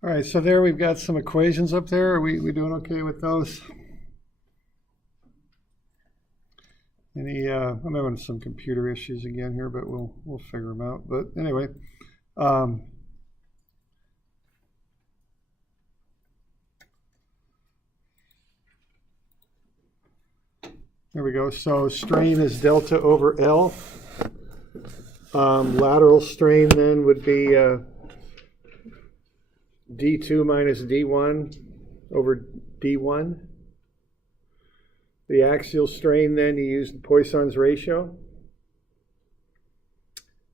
All right, so there we've got some equations up there. Are we doing okay with those? I'm having some computer issues again here, but we'll figure them out. But anyway, there we go. So strain is delta over L. Lateral strain then would be D2 minus D1 over D1. The axial strain then, you use the Poisson's ratio.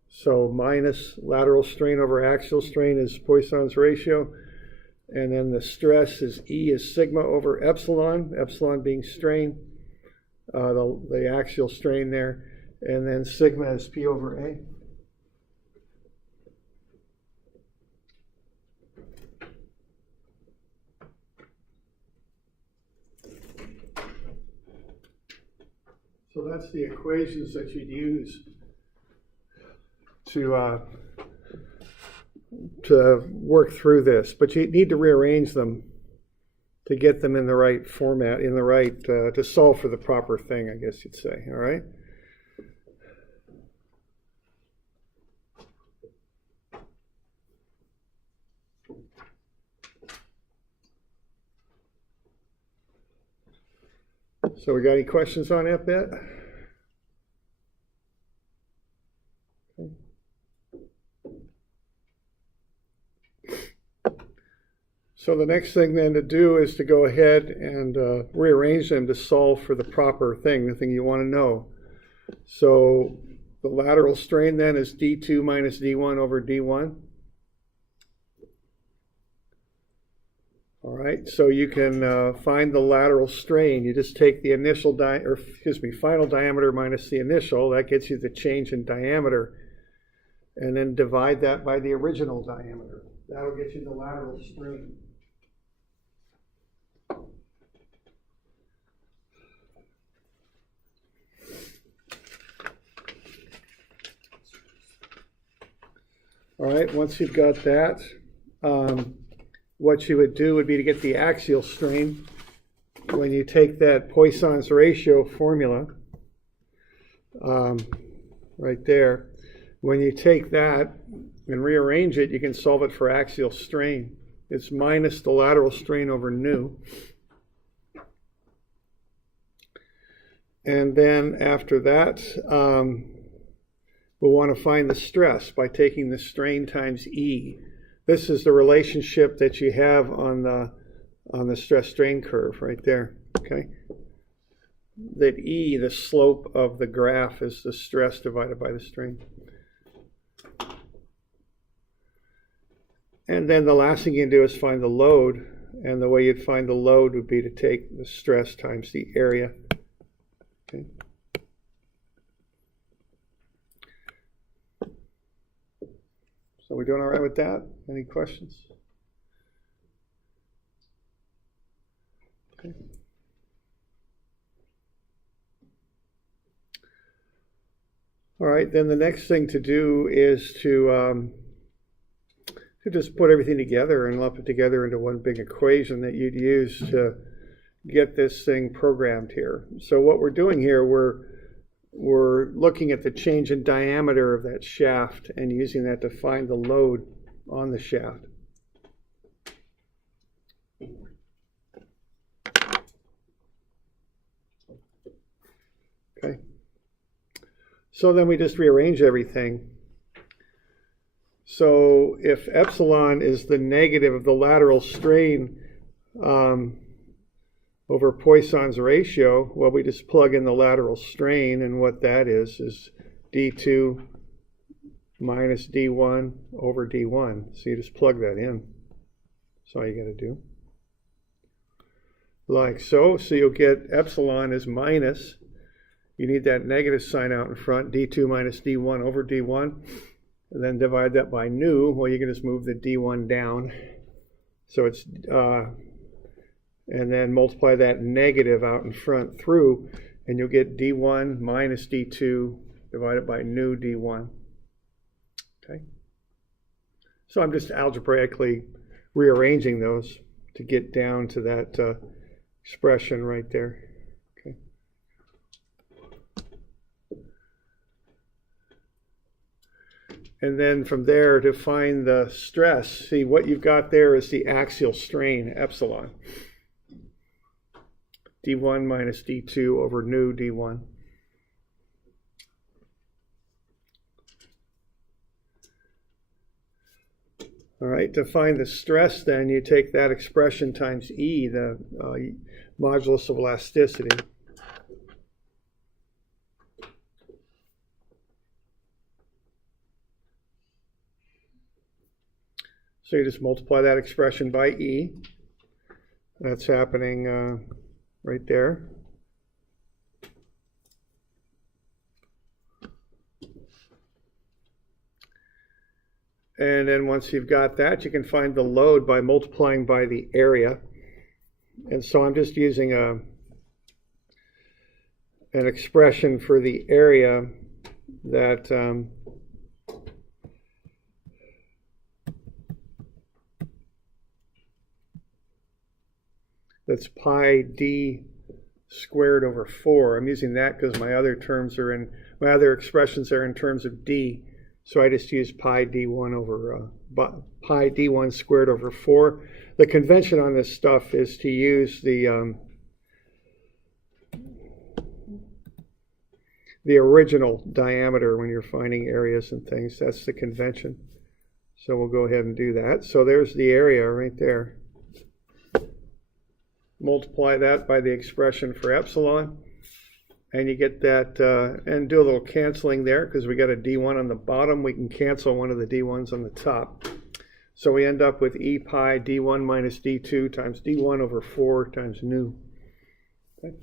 So minus lateral strain over axial strain is Poisson's ratio. And then the stress is E is sigma over epsilon, epsilon being strain, the axial strain there. And then sigma is P over A. So that's the equations that you'd use to work through this. But you need to rearrange them to get them in the right format, in the right, to solve for the proper thing, I guess you'd say, all right? So we got any questions on that bit? Okay. So the next thing then to do is to go ahead and rearrange them to solve for the proper thing, the thing you want to know. So the lateral strain then is D2 minus D1 over D1. All right, so you can find the lateral strain. You just take the final diameter minus the initial. That gets you the change in diameter. And then divide that by the original diameter. That'll get you the lateral strain. All right, once you've got that, what you would do would be to get the axial strain. When you take that Poisson's ratio formula, right there, when you take that and rearrange it, you can solve it for axial strain. It's minus the lateral strain over nu. And then after that, we'll want to find the stress by taking the strain times E. This is the relationship that you have on the stress strain curve right there, okay? That E, the slope of the graph, is the stress divided by the strain. And then the last thing you can do is find the load, and the way you'd find the load would be to take the stress times the area, okay? So we doing all right with that? Any questions? Okay. All right, then the next thing to do is to just put everything together and lump it together into one big equation that you'd use to get this thing programmed here. So what we're doing here, we're looking at the change in diameter of that shaft and using that to find the load on the shaft. Okay. So then we just rearrange everything. So if epsilon is the negative of the lateral strain over Poisson's ratio, well, we just plug in the lateral strain, and what that is D2 minus D1 over D1. So you just plug that in. That's all you got to do. Like so. So you'll get epsilon is minus. You need that negative sign out in front, D2 minus D1 over D1. And then divide that by nu. Well, you can just move the D1 down. So it's, and then multiply that negative out in front through, and you'll get D1 minus D2 divided by nu D1. Okay? So I'm just algebraically rearranging those to get down to that expression right there. Okay. And then from there to find the stress, see what you've got there is the axial strain, epsilon. D1 minus D2 over nu D1. All right, to find the stress then, you take that expression times E, the modulus of elasticity. So you just multiply that expression by E. That's happening right there. And then once you've got that, you can find the load by multiplying by the area. And so I'm just using an expression for the area that that's pi d squared over 4. I'm using that because my other expressions are in terms of d. So I just use pi d1 over pi d1 squared over 4. The convention on this stuff is to use the original diameter when you're finding areas and things. That's the convention. So we'll go ahead and do that. So there's the area right there. Multiply that by the expression for epsilon, and you get that, and do a little canceling there because we got a d1 on the bottom. We can cancel one of the d1s on the top. So we end up with e pi d1 minus d2 times d1 over 4 times nu. Okay.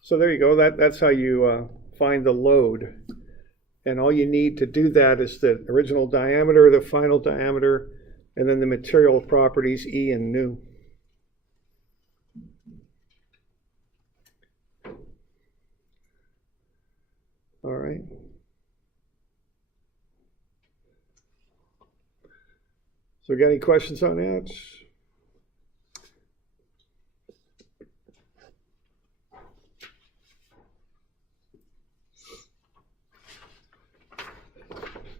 So there you go. That's how you find the load. And all you need to do that is the original diameter, the final diameter, and then the material properties E and nu. All right. So got any questions on that?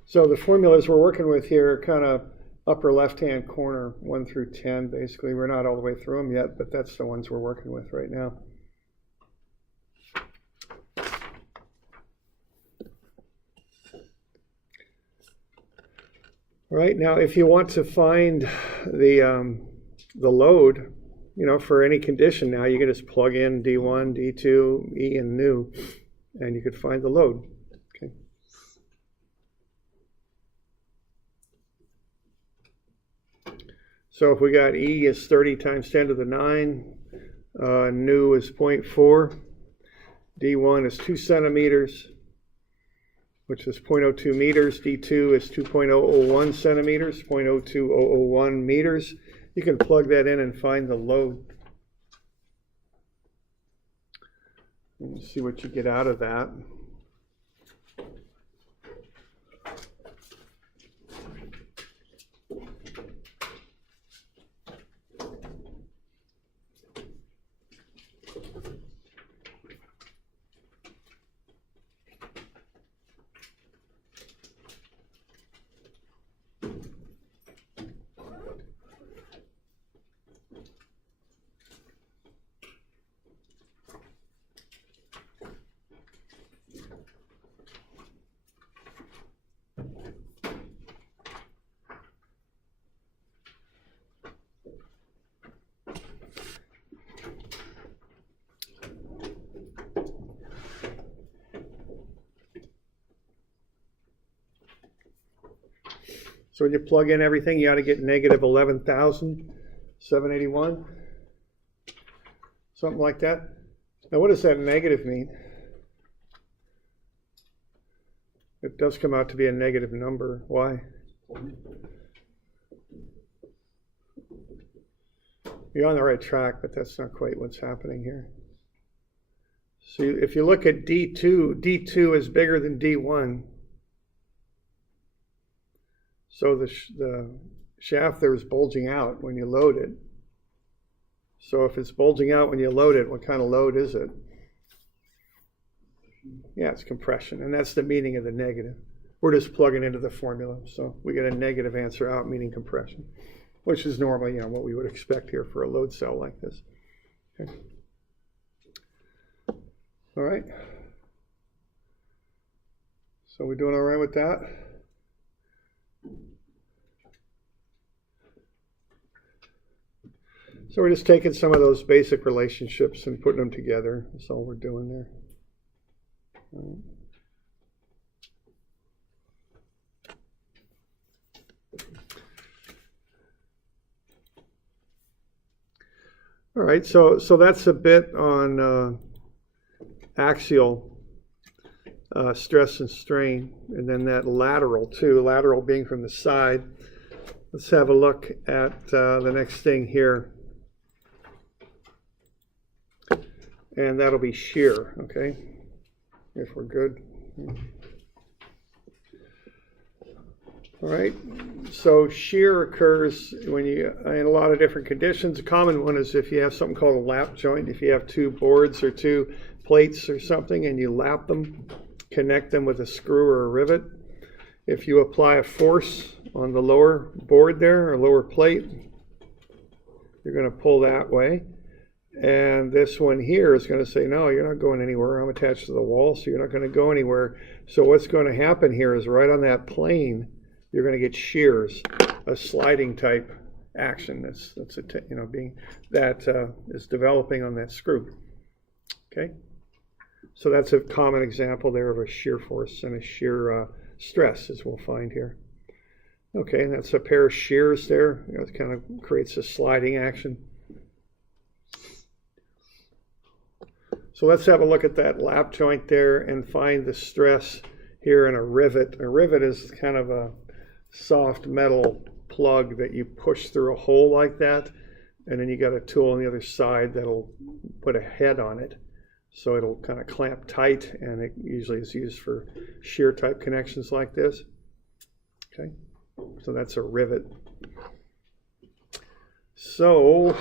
So the formulas we're working with here are kind of upper left-hand corner, 1 through 10, basically. We're not all the way through them yet, but that's the ones we're working with right now. All right, now if you want to find the load, for any condition now, you can just plug in D1, D2, E, and nu, and you could find the load. Okay. So if we got E is 30 times 10 to the 9, nu is 0.4, D1 is 2 centimeters, which is 0.02 meters. D2 is 2.001 centimeters, 0.02001 meters. You can plug that in and find the load. And see what you get out of that. So when you plug in everything, you ought to get negative 11,781. Something like that. Now what does that negative mean? It does come out to be a negative number. Why? You're on the right track, but that's not quite what's happening here. So if you look at D2, D2 is bigger than D1. So the shaft there is bulging out when you load it. So if it's bulging out when you load it, what kind of load is it? Yeah, it's compression, and that's the meaning of the negative. We're just plugging into the formula, so we get a negative answer out, meaning compression, which is normally, what we would expect here for a load cell like this. Okay. All right. So we're doing all right with that? So we're just taking some of those basic relationships and putting them together. That's all we're doing there. All right, so that's a bit on axial stress and strain, and then that lateral too, lateral being from the side. Let's have a look at the next thing here. And that'll be shear, okay, if we're good. All right, so shear occurs when you, in a lot of different conditions. A common one is if you have something called a lap joint, if you have two boards or two plates or something and you lap them, connect them with a screw or a rivet. If you apply a force on the lower board there, or lower plate, you're going to pull that way. And this one here is going to say, no, you're not going anywhere. I'm attached to the wall, so you're not going to go anywhere. So what's going to happen here is right on that plane, you're going to get shears, a sliding type action that's is developing on that screw. Okay, so that's a common example there of a shear force and a shear stress, as we'll find here. Okay, and that's a pair of shears there. It kind of creates a sliding action. So let's have a look at that lap joint there and find the stress here in a rivet. A rivet is kind of a soft metal plug that you push through a hole like that, and then you got a tool on the other side that'll put a head on it. So it'll kind of clamp tight, and it usually is used for shear type connections like this. Okay, so that's a rivet. So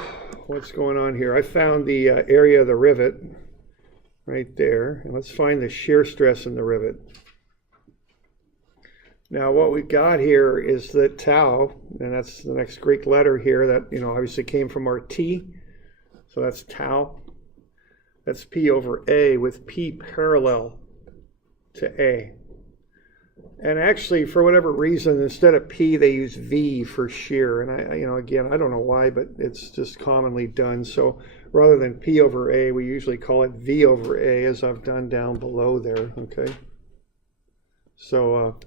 what's going on here? I found the area of the rivet right there, and let's find the shear stress in the rivet. Now what we've got here is the tau, and that's the next Greek letter here that obviously came from our T, so that's tau. That's P over A, with P parallel to A. And actually, for whatever reason, instead of P, they use V for shear. And again, I don't know why, but it's just commonly done. So rather than P over A, we usually call it V over A, as I've done down below there. Okay. So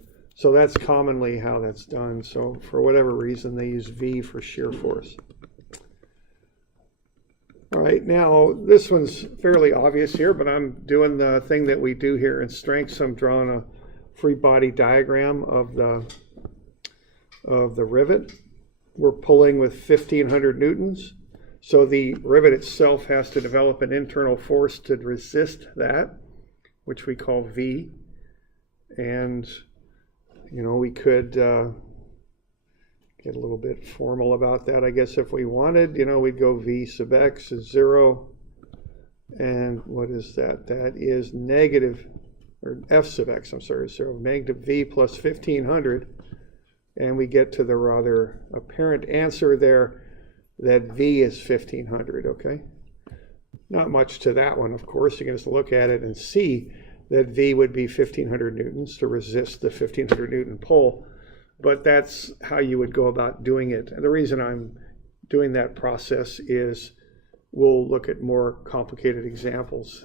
that's commonly how that's done. So for whatever reason, they use V for shear force. All right, now this one's fairly obvious here, but I'm doing the thing that we do here in strength. So I'm drawing a free body diagram of the rivet. We're pulling with 1,500 newtons. So the rivet itself has to develop an internal force to resist that, which we call V. And, we could get a little bit formal about that, I guess, if we wanted. We'd go V sub x is 0. And what is that? That is negative, or F sub x, I'm sorry, 0. Negative V plus 1,500. And we get to the rather apparent answer there that V is 1,500, okay? Not much to that one, of course. You can just look at it and see that V would be 1,500 newtons to resist the 1,500 Newton pull. But that's how you would go about doing it. And the reason I'm doing that process is we'll look at more complicated examples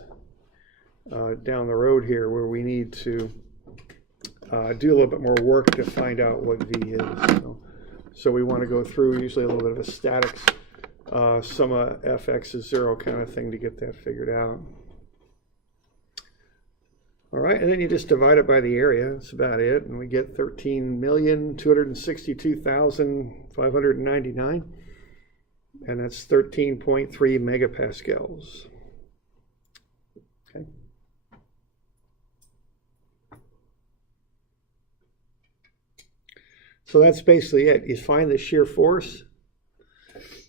down the road here where we need to do a little bit more work to find out what V is. So we want to go through usually a little bit of a statics, sum of fx is 0 kind of thing to get that figured out. All right, and then you just divide it by the area. That's about it. And we get 13,262,599. And that's 13.3 megapascals. Okay. So that's basically it. You find the shear force,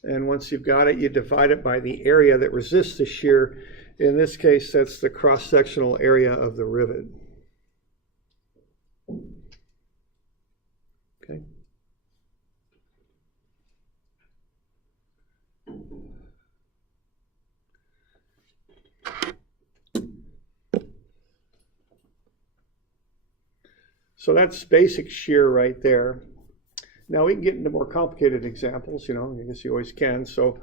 and once you've got it, you divide it by the area that resists the shear. In this case, that's the cross-sectional area of the rivet. Okay. So that's basic shear right there. Now we can get into more complicated examples, I guess you always can. So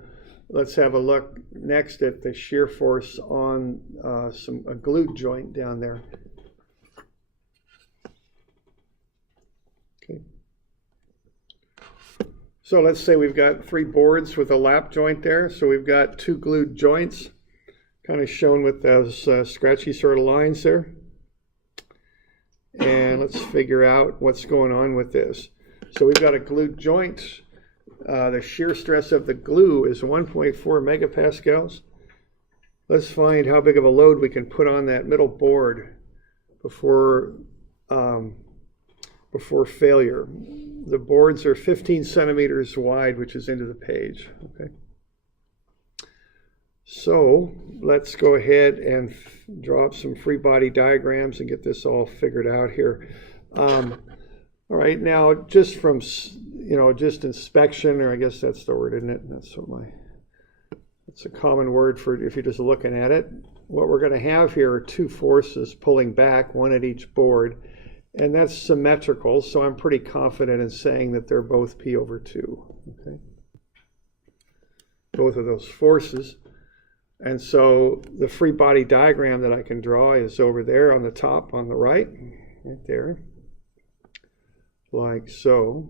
let's have a look next at the shear force on a glued joint down there. Okay. So let's say we've got 3 boards with a lap joint there. So we've got 2 glued joints, kind of shown with those scratchy sort of lines there. And let's figure out what's going on with this. So we've got a glued joint. The shear stress of the glue is 1.4 megapascals. Let's find how big of a load we can put on that middle board before failure. The boards are 15 centimeters wide, which is into the page. Okay. So let's go ahead and draw up some free body diagrams and get this all figured out here. All right, now just from, just inspection, or I guess that's the word, isn't it? That's a common word for if you're just looking at it. What we're going to have here are 2 forces pulling back, one at each board, and that's symmetrical, so I'm pretty confident in saying that they're both P over 2, okay? Both of those forces. And so the free body diagram that I can draw is over there on the top on the right there, like so.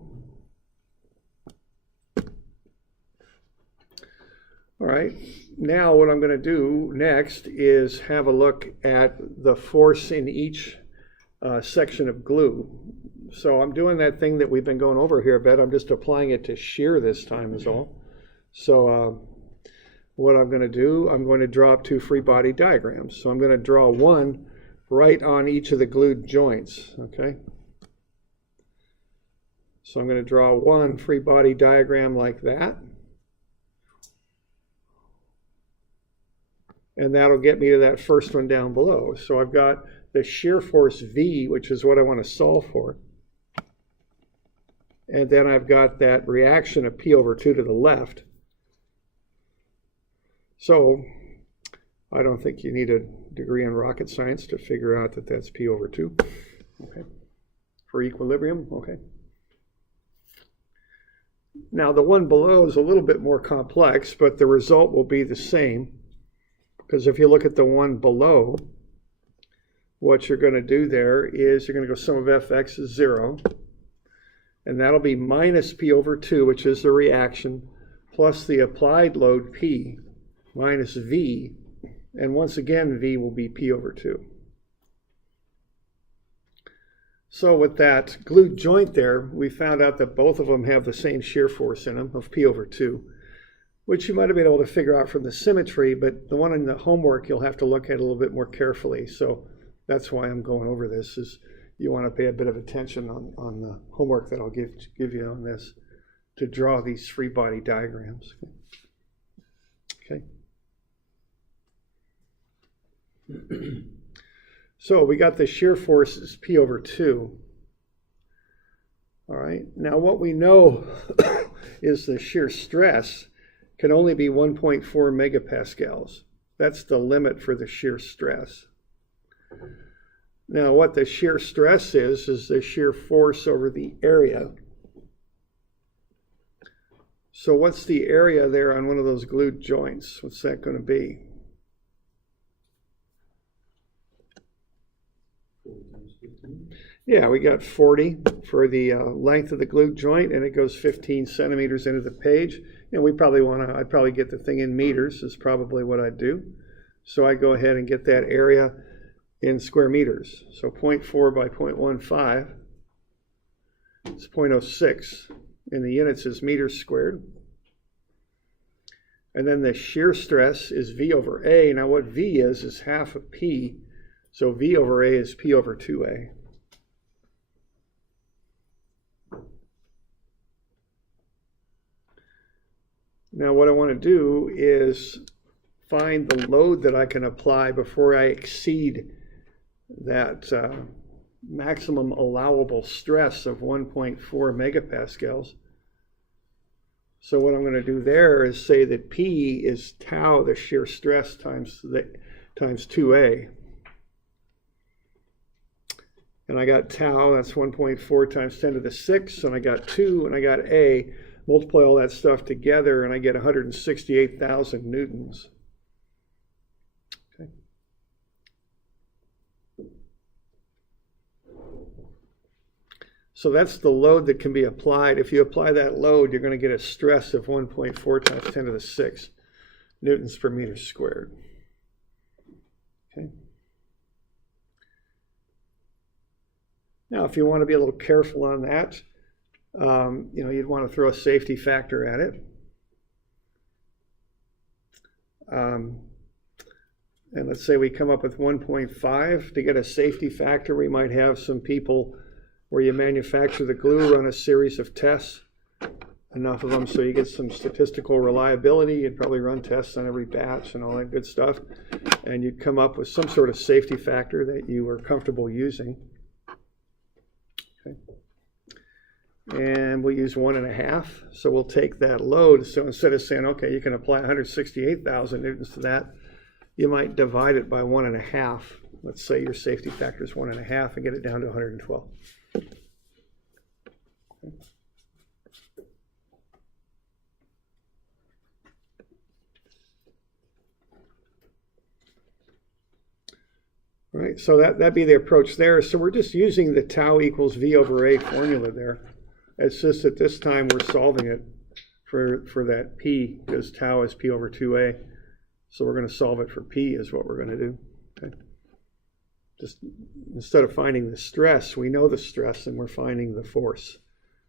All right, now what I'm going to do next is have a look at the force in each section of glue. So I'm doing that thing that we've been going over here a bit. I'm just applying it to shear this time is all. So what I'm going to do, I'm going to draw up 2 free body diagrams. So I'm going to draw one right on each of the glued joints, okay? So I'm going to draw one free body diagram like that. And that'll get me to that first one down below. So I've got the shear force V, which is what I want to solve for. And then I've got that reaction of P over 2 to the left. So I don't think you need a degree in rocket science to figure out that that's P over 2. Okay. For equilibrium, okay. Now the one below is a little bit more complex, but the result will be the same. Because if you look at the one below, what you're going to do there is you're going to go sum of fx is 0. And that'll be minus P over 2, which is the reaction, plus the applied load P minus V. And once again, V will be P over 2. So with that glued joint there, we found out that both of them have the same shear force in them of P over 2, which you might have been able to figure out from the symmetry, but the one in the homework you'll have to look at a little bit more carefully. So that's why I'm going over this, is you want to pay a bit of attention on the homework that I'll give you on this to draw these free body diagrams. Okay. So we got the shear force is P over 2. All right, now what we know is the shear stress can only be 1.4 megapascals. That's the limit for the shear stress. Now what the shear stress is the shear force over the area. So what's the area there on one of those glued joints? What's that going to be? Yeah, we got 40 for the length of the glued joint, and it goes 15 centimeters into the page. And we probably I'd probably get the thing in meters is probably what I'd do. So I go ahead and get that area in square meters. So 0.4 by 0.15, it's 0.06. And the units is meters squared. And then the shear stress is V over A. Now what V is half of P. So V over A is P over 2A. Now what I want to do is find the load that I can apply before I exceed that maximum allowable stress of 1.4 megapascals. So what I'm going to do there is say that P is tau, the shear stress, times 2A. And I got tau, that's 1.4 times 10 to the 6, and I got 2, and I got A. Multiply all that stuff together, and I get 168,000 newtons. Okay. So that's the load that can be applied. If you apply that load, you're going to get a stress of 1.4 times 10 to the 6 newtons per meter squared. Okay. Now, if you want to be a little careful on that, you'd want to throw a safety factor at it. And let's say we come up with 1.5. To get a safety factor, we might have some people where you manufacture the glue, run a series of tests, enough of them so you get some statistical reliability. You'd probably run tests on every batch and all that good stuff. And you'd come up with some sort of safety factor that you were comfortable using. Okay. And we'll use 1.5. So we'll take that load. So instead of saying, okay, you can apply 168,000 newtons to that, you might divide it by 1.5. Let's say your safety factor is 1.5 and get it down to 112. All right, so that'd be the approach there. So we're just using the tau equals V over A formula there. It's just that this time we're solving it for that P, because tau is P over 2A. So we're going to solve it for P is what we're going to do. Okay. Just instead of finding the stress, we know the stress, and we're finding the force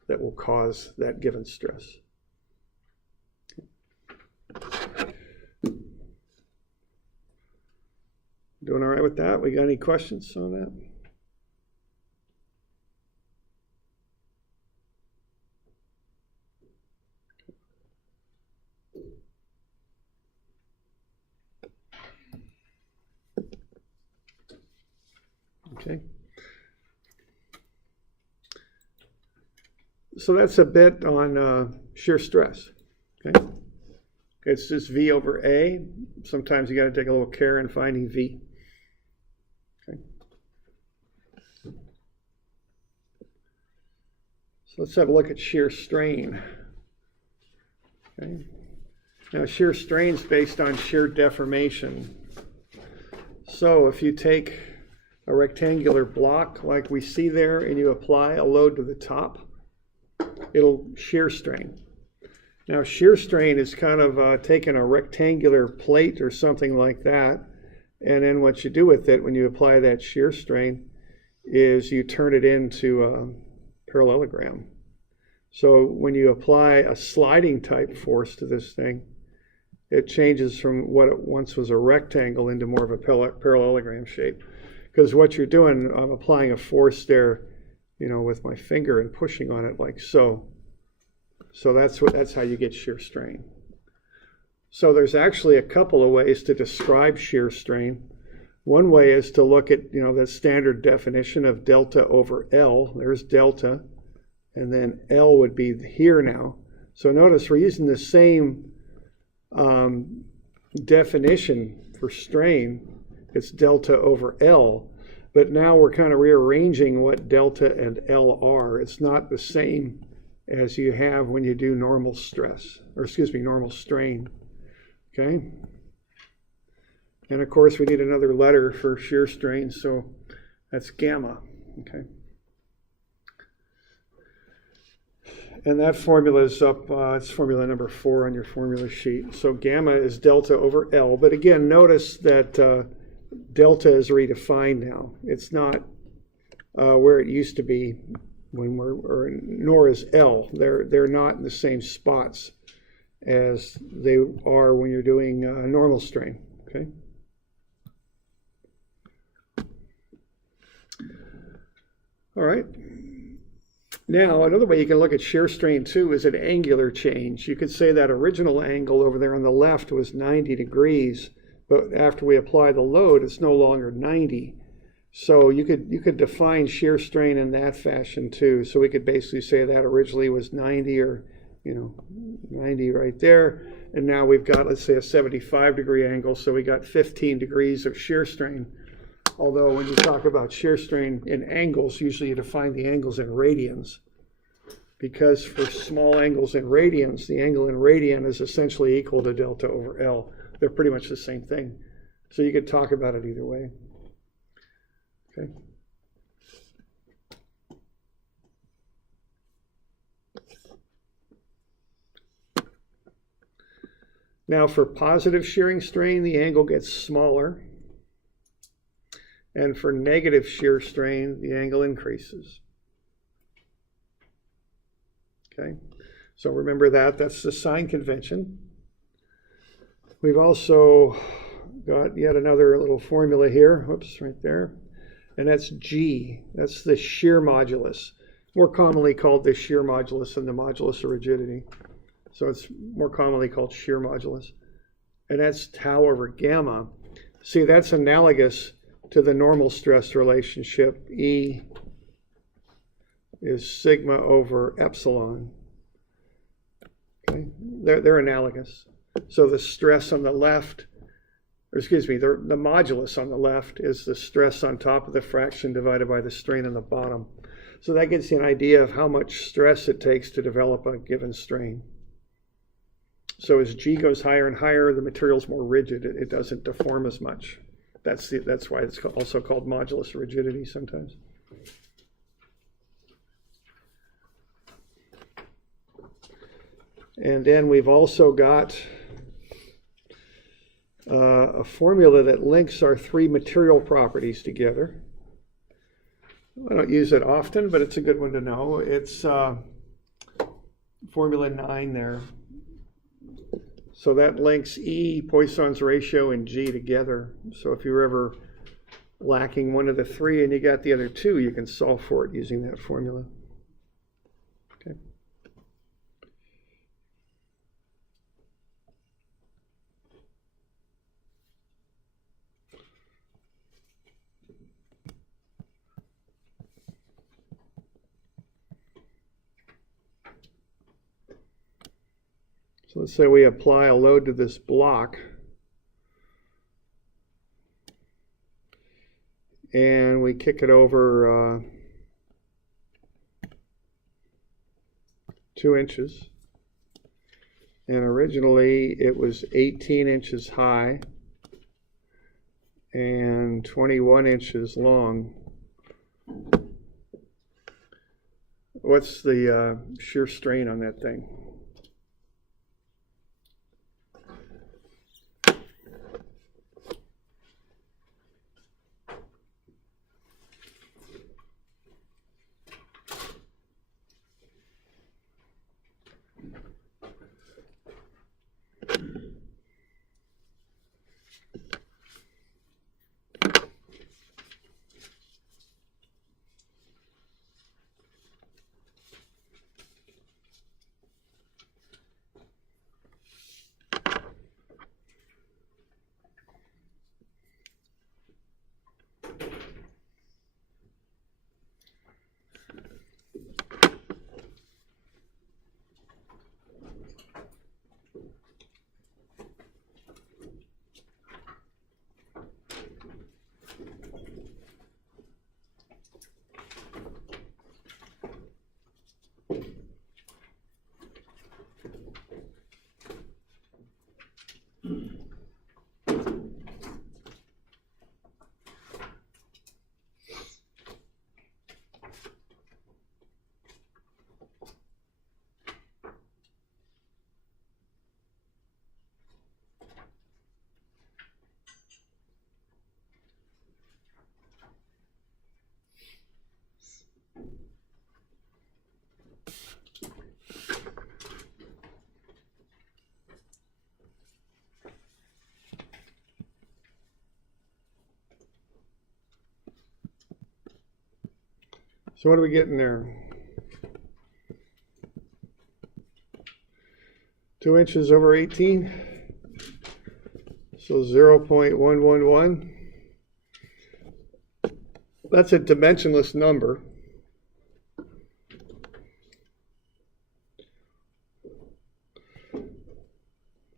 that will cause that given stress. Okay. Doing all right with that? We got any questions on that? Okay. So that's a bit on shear stress. Okay. It's just V over A. Sometimes you got to take a little care in finding V. Okay. So let's have a look at shear strain. Okay. Now shear strain is based on shear deformation. So if you take a rectangular block like we see there and you apply a load to the top, it'll shear strain. Now shear strain is kind of taking a rectangular plate or something like that, and then what you do with it when you apply that shear strain is you turn it into a parallelogram. So when you apply a sliding type force to this thing, it changes from what it once was a rectangle into more of a parallelogram shape. Because what you're doing, I'm applying a force there, with my finger and pushing on it like so. So that's how you get shear strain. So there's actually a couple of ways to describe shear strain. One way is to look at, the standard definition of delta over L. There's delta, and then L would be here now. So notice we're using the same definition for strain. It's delta over L, but now we're kind of rearranging what delta and L are. It's not the same as you have when you do normal stress, normal strain. Okay? And of course we need another letter for shear strain, so that's gamma. Okay? And that formula is up, it's formula number 4 on your formula sheet. So gamma is delta over L, but again, notice that delta is redefined now. It's not where it used to be nor is L. They're not in the same spots as they are when you're doing normal strain. Okay. All right. Now, another way you can look at shear strain too is an angular change. You could say that original angle over there on the left was 90 degrees, but after we apply the load, it's no longer 90. So you could define shear strain in that fashion too. So we could basically say that originally was 90, or 90 right there, and now we've got, let's say, a 75-degree angle, so we got 15 degrees of shear strain. Although when you talk about shear strain in angles, usually you define the angles in radians, because for small angles in radians, the angle in radian is essentially equal to delta over L. They're pretty much the same thing. So you could talk about it either way. Okay. Now for positive shearing strain, the angle gets smaller. And for negative shear strain, the angle increases. Okay, so remember that. That's the sign convention. We've also got yet another little formula here. Whoops, right there. And that's G. That's the shear modulus. More commonly called the shear modulus than the modulus of rigidity. So it's more commonly called shear modulus. And that's tau over gamma. See, that's analogous to the normal stress relationship. E is sigma over epsilon. Okay, they're analogous. So the stress on the left, or excuse me, the modulus on the left is the stress on top of the fraction divided by the strain on the bottom. So that gives you an idea of how much stress it takes to develop a given strain. So as G goes higher and higher, the material's more rigid. It doesn't deform as much. That's why it's also called modulus rigidity sometimes. And then we've also got a formula that links our three material properties together. I don't use it often, but it's a good one to know. It's formula 9 there. So that links E, Poisson's ratio, and G together. So if you're ever lacking one of the three and you got the other two, you can solve for it using that formula. Okay. So let's say we apply a load to this block, and we kick it over 2 inches. And originally it was 18 inches high and 21 inches long. What's the shear strain on that thing? So what are we getting there? 2 inches over 18. So 0.111. That's a dimensionless number.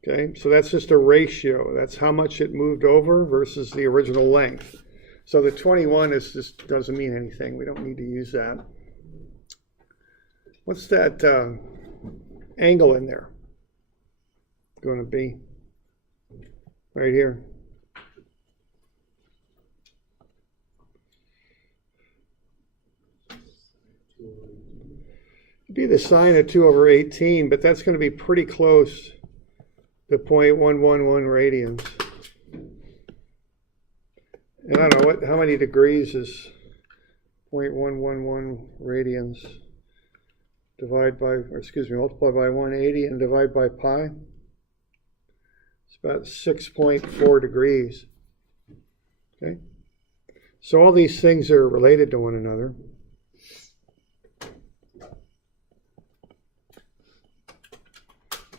Okay, so that's just a ratio. That's how much it moved over versus the original length. So the 21 is just doesn't mean anything. We don't need to use that. What's that angle in there going to be? Right here. It'd be the sine of 2 over 18, but that's going to be pretty close to 0.111 radians. And I don't know how many degrees is 0.111 radians multiply by 180 and divide by pi. It's about 6.4 degrees. Okay. So all these things are related to one another.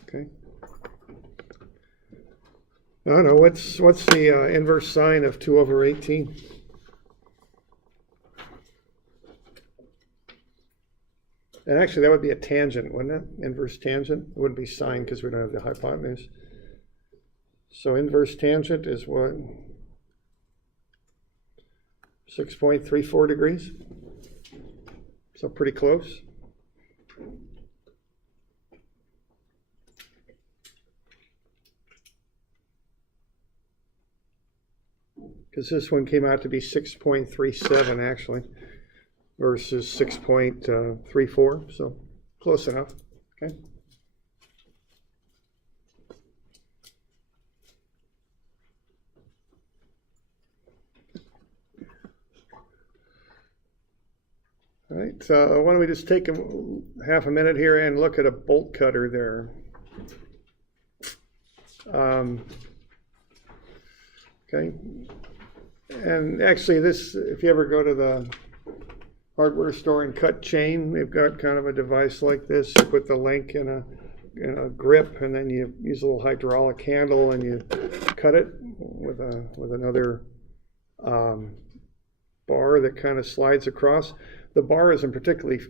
Okay. I don't know, what's the inverse sine of 2 over 18? And actually, that would be a tangent, wouldn't it? Inverse tangent. It wouldn't be sine because we don't have the hypotenuse. So inverse tangent is what? 6.34 degrees. So pretty close. Because this one came out to be 6.37 actually, versus 6.34, so close enough, okay? All right, so why don't we just take half a minute here and look at a bolt cutter there. Okay. And actually this, if you ever go to the hardware store and cut chain, they've got kind of a device like this. You put the link in a grip, and then you use a little hydraulic handle and you cut it with another bar that kind of slides across. The bar isn't particularly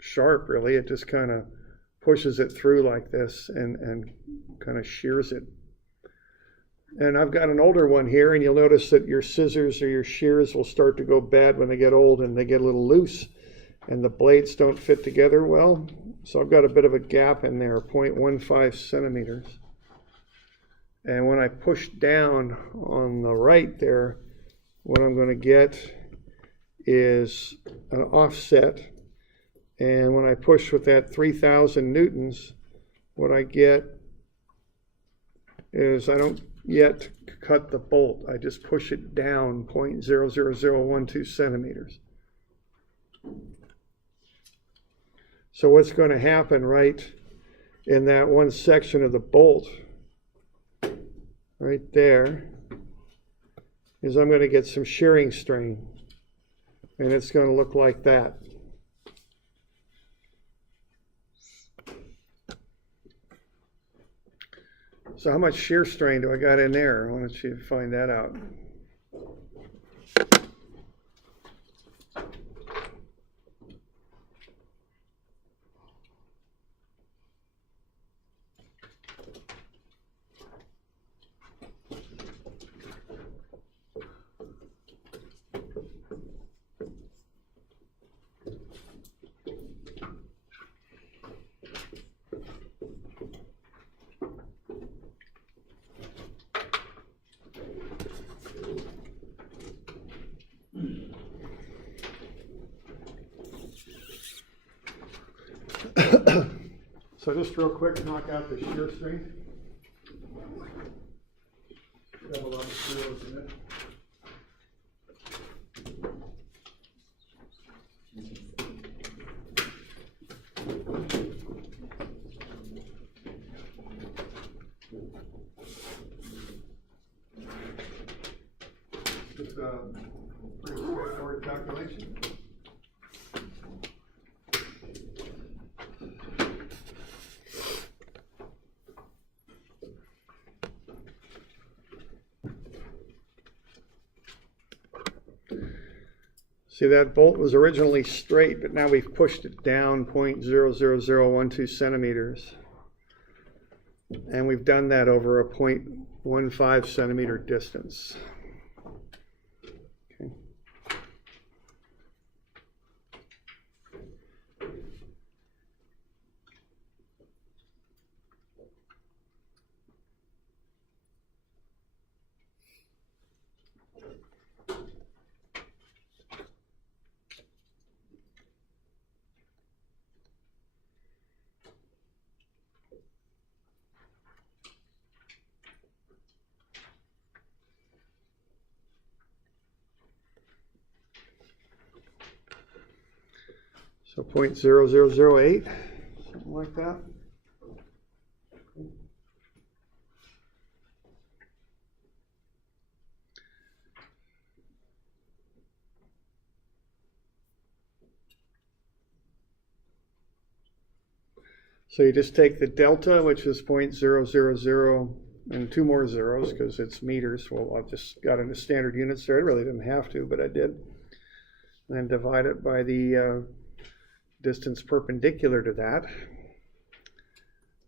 sharp really, it just kind of pushes it through like this and kind of shears it. And I've got an older one here, and you'll notice that your scissors or your shears will start to go bad when they get old and they get a little loose and the blades don't fit together well. So I've got a bit of a gap in there, 0.15 centimeters. And when I push down on the right there, what I'm going to get is an offset. And when I push with that 3,000 newtons, what I get is I don't yet cut the bolt. I just push it down 0.00012 centimeters. So what's going to happen right in that one section of the bolt, right there, is I'm going to get some shearing strain. And it's going to look like that. So how much shear strain do I got in there? Why don't you find that out? So just real quick, knock out the shear strain. Have a lot of zeros in it. Just a pretty straightforward calculation. See, that bolt was originally straight, but now we've pushed it down 0.00012 centimeters. And we've done that over a 0.15 centimeter distance. Okay. So 0.0008, something like that. So you just take the delta, which is 0.000, and two more zeros because it's meters. Well, I've just got into standard units there. I really didn't have to, but I did. And then divide it by the distance perpendicular to that.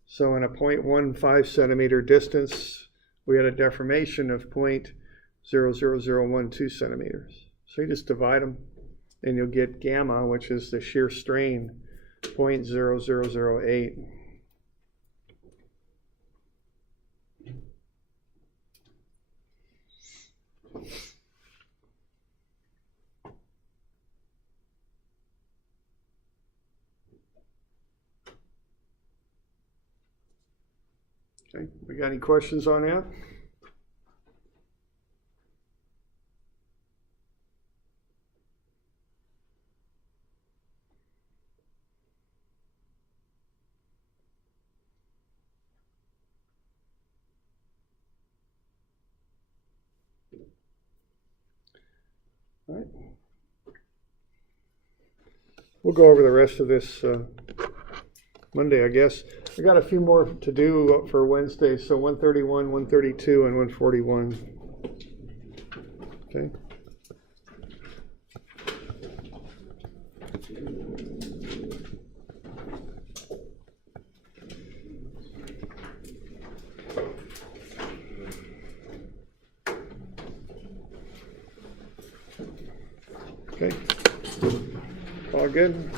So in a 0.15 centimeter distance, we had a deformation of 0.00012 centimeters. So you just divide them, and you'll get gamma, which is the shear strain, 0.0008. Okay, we got any questions on that? All right. We'll go over the rest of this Monday, I guess. I got a few more to do for Wednesday, so 131, 132, and 141. Okay. Okay. All good?